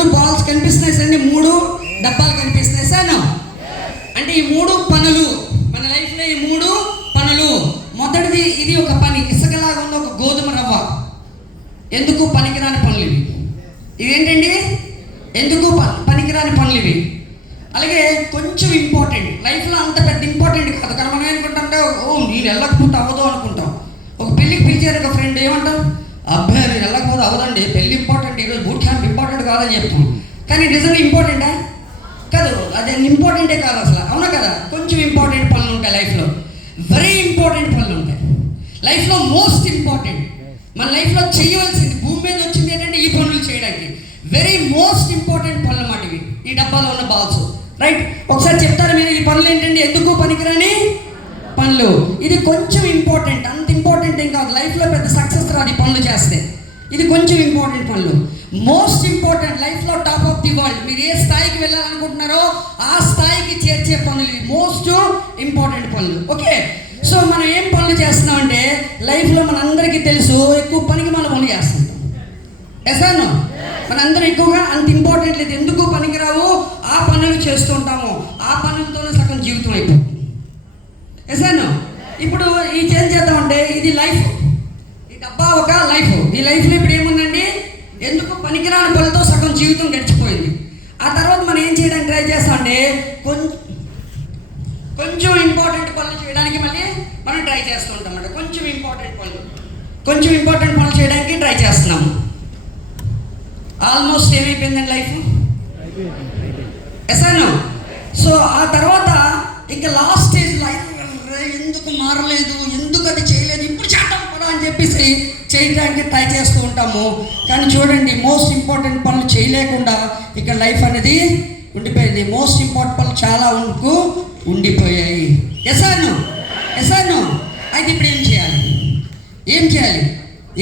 3 balls కనిపిస్తున్నాయి sir, 3 డబ్బాలు కనిపిస్తున్నాయి సార్. అంటే ఈ 3 పనులు మన లైఫ్లో, ఈ 3 పనులు. మొదటిది, ఇది ఒక పని, ఇసుకలాగా ఉన్న ఒక గోధుమ రవ్వ. ఎందుకు పనికిరాని పనులు ఇవి. ఇదేంటండి, ఎందుకు పనికిరాని పనులు ఇవి. అలాగే కొంచెం ఇంపార్టెంట్, లైఫ్లో అంత పెద్ద ఇంపార్టెంట్ కాదు. కానీ మనం ఏమనుకుంటామంటే, నేను వెళ్ళకపోతే అవ్వదు అనుకుంటాం. ఒక పెళ్ళికి పిలిచారు ఒక ఫ్రెండ్, ఏమంటాం, అబ్బాయి నేను వెళ్ళకపోతే అవ్వదండి, పెళ్ళి ఇంపార్టెంట్, ఈరోజు బూట్ క్యాంప్ ఇంపార్టెంట్ కాదని చెప్తాం. కానీ నిజంగా ఇంపార్టెంటా కాదు, అదే ఇంపార్టెంటే కాదు అసలు, అవునా కదా. కొంచెం ఇంపార్టెంట్ పనులు ఉంటాయి లైఫ్లో, వెరీ ఇంపార్టెంట్ పనులు ఉంటాయి లైఫ్లో. మోస్ట్ ఇంపార్టెంట్ మన లైఫ్లో చేయవలసింది, భూమి మీద వచ్చింది ఏంటంటే ఈ పనులు చేయడానికి. వెరీ మోస్ట్ ఇంపార్టెంట్ పనులు మాట ఇవి, ఈ డబ్బాలో ఉన్న బాల్స్. రైట్, ఒకసారి చెప్తారా మీరు ఈ పనులు ఏంటండి, ఎందుకు పనికిరాని పనులు. ఇది కొంచెం ఇంపార్టెంట్, అంత ఇంపార్టెంట్ ఏం కాదు, లైఫ్లో పెద్ద సక్సెస్ రాదు ఈ పనులు చేస్తే. ఇది కొంచెం ఇంపార్టెంట్ పనులు. మోస్ట్ ఇంపార్టెంట్, లైఫ్లో టాప్ ఆఫ్ ది వరల్డ్, మీరు ఏ స్థాయికి వెళ్ళాలనుకుంటున్నారో ఆ స్థాయికి చేర్చే పనులు ఇవి, మోస్ట్ ఇంపార్టెంట్ పనులు. ఓకే, సో మనం ఏం పనులు చేస్తున్నామంటే లైఫ్లో మనందరికీ తెలుసు, ఎక్కువ పనికి మనం పనులు చేస్తుంటాం. ఎసాను మనందరం ఎక్కువగా అంత ఇంపార్టెంట్ లేదు, ఎందుకు పనికిరావు ఆ పనులు చేస్తూ ఉంటాము. ఆ పనులతోనే సగం జీవితం అయిపోతుంది. ఎసాను ఇప్పుడు ఈ చేంజ్ చేద్దామంటే, ఇది లైఫ్, ఈ డబ్బా ఒక లైఫ్. ఈ లైఫ్లో ఇప్పుడు ఏముందండి, ఎందుకు పనికిరాని పనులతో సగం జీవితం గడిచిపోయింది. ఆ తర్వాత మనం ఏం చేయడానికి ట్రై చేస్తామంటే, కొంచెం ఇంపార్టెంట్ పనులు చేయడానికి మళ్ళీ మనం ట్రై చేస్తూ ఉంటాం అన్నమాట. కొంచెం ఇంపార్టెంట్ పనులు చేయడానికి ట్రై చేస్తున్నాము. ఆల్మోస్ట్ ఏమైపోయిందండి లైఫ్, ఎసాను. సో ఆ తర్వాత ఇంకా లాస్ట్ స్టేజ్ లైఫ్, ఎందుకు మారలేదు, ఎందుకు అది చేయలేదు, ఇప్పుడు చేద్దాం కదా అని చెప్పేసి చేయడానికి ట్రై చేస్తూ ఉంటాము. కానీ చూడండి, మోస్ట్ ఇంపార్టెంట్ పనులు చేయలేకుండా ఇక్కడ లైఫ్ అనేది ఉండిపోయింది. మోస్ట్ ఇంపార్టెంట్ పనులు చాలా ఉండిపోయాయి. ఎసాను. అయితే ఇప్పుడు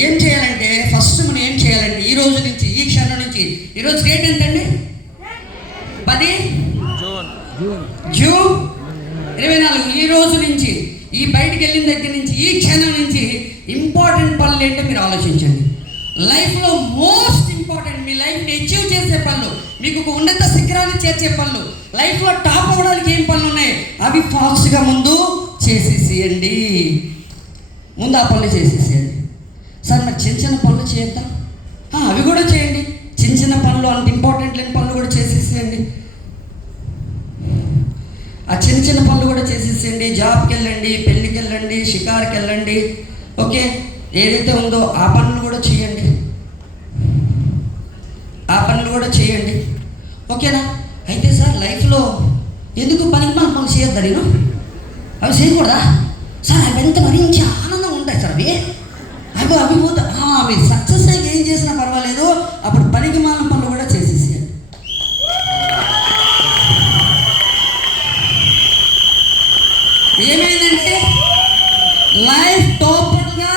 ఏం చేయాలంటే ఫస్ట్ మనం ఏం చేయాలంటే, ఈ రోజు నుంచి, ఈ క్షణం నుంచి, ఈరోజు డేట్ ఎంతండి, 10 జూన్ 24. ఈ రోజు నుంచి, ఈ బయటికి వెళ్ళిన దగ్గర నుంచి, ఈ క్షణం నుంచి ఇంపార్టెంట్ పనులు ఏంటో మీరు ఆలోచించండి. లైఫ్లో మోస్ట్ ఇంపార్టెంట్, మీ లైఫ్ని అచీవ్ చేసే పనులు, మీకు ఒక ఉన్నత శిఖరాన్ని చేర్చే పనులు, లైఫ్లో టాప్ అవ్వడానికి ఏం పనులు ఉన్నాయి అవి ఫాస్ట్గా ముందు చేసేసేయండి. ముందు ఆ పనులు చేసేసేయండి. సార్ మరి చిన్న పనులు చేద్దాం, అవి కూడా చేయండి. చిన్న పనులు, అంత ఇంపార్టెంట్ లేని పనులు కూడా చేసేసేయండి. ఆ చిన్న పనులు కూడా చేసేసేయండి. జాబ్కి వెళ్ళండి, పెళ్ళికి వెళ్ళండి, షికార్కి వెళ్ళండి. ఓకే, ఏదైతే ఉందో ఆ పనులు కూడా చేయండి. ఓకేనా. అయితే సార్ లైఫ్లో ఎందుకు పనికి మన పనులు చేయొద్దా, నేను అవి చేయకూడదా సార్, అవి ఎంత మరించి ఆనందం ఉంటాయి సార్, అవి పోతా. మీరు సక్సెస్ అయ్యి ఏం చేసినా పర్వాలేదు, అప్పుడు పనికి మాలిన పనులు కూడా చేసేసేయండి. ఏమైందంటే లైఫ్ టోటల్గా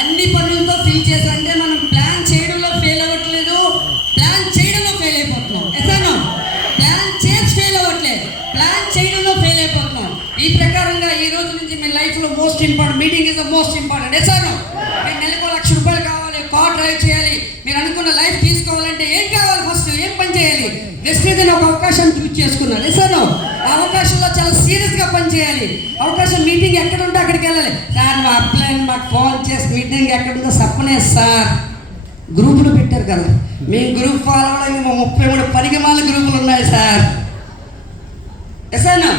అన్ని పనులతో ఫిల్ చేసామంటే మనం ప్లాన్ చేయడంలో ఫెయిల్ అవ్వట్లేదు, ప్లాన్ చేయడంలో ఫెయిల్ అయిపోతున్నాం. ఎసాను, ప్లాన్ చేసి ఫెయిల్ అవ్వట్లేదు, ప్లాన్ చేయడంలో ఫెయిల్ అయిపోతున్నాం. ఈ ప్రకారంగా ఈ రోజు నుంచి మీ లైఫ్లో most important meeting is the most important. ఎసాను, మీరు నెలకు 1,00,000 రూపాయలు కావాలి, కార్ డ్రైవ్ చేయాలి, మీరు అనుకున్న లైఫ్ తీసుకోవాలంటే ఏం కావాలి, ఫస్ట్ ఏం పని చేయాలి, జస్ట్ ఏదైనా ఒక అవకాశాన్ని చూస్ చేసుకున్నారు. ఎసాను, ఆ అవకాశంలో చాలా సీరియస్గా పనిచేయాలి. అవకాశం మీటింగ్ ఎక్కడ ఉంటే అక్కడికి వెళ్ళాలి. సార్ మా అప్లైన్ మాకు ఫోన్ చేసి మీటింగ్ ఎక్కడుందో చెప్పనే సార్, గ్రూపులు పెట్టారు కదా, మీ గ్రూప్ ఫాలో అవ్వడానికి 33 పరిగమాల గ్రూపులు ఉన్నాయి సార్. ఎసాను.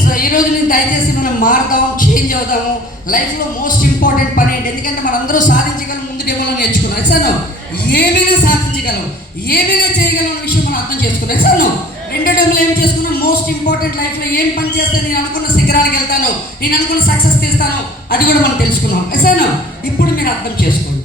సో ఈరోజు నేను దయచేసి మనం మారుదాం, చేంజ్ అవుదాము. లైఫ్లో మోస్ట్ ఇంపార్టెంట్ పని ఏంటి, ఎందుకంటే మనందరూ సాధించగలం, ముందు డెమోలో నేర్చుకున్నాం. ఎసాను, ఏమైనా సాధించగలం, ఏమైనా చేయగలం అనే విషయం మనం అర్థం చేసుకున్నాం. ఎసాను, 2వ డెమోలో ఏం చేసుకున్నాం, మోస్ట్ ఇంపార్టెంట్ లైఫ్లో ఏం పని చేస్తే నేను అనుకున్న శిఖరానికి వెళ్తాను, నేను అనుకున్న సక్సెస్ తీస్తాను, అది కూడా మనం తెలుసుకున్నాం. ఎసాను, ఇప్పుడు మీరు అర్థం చేసుకోండి.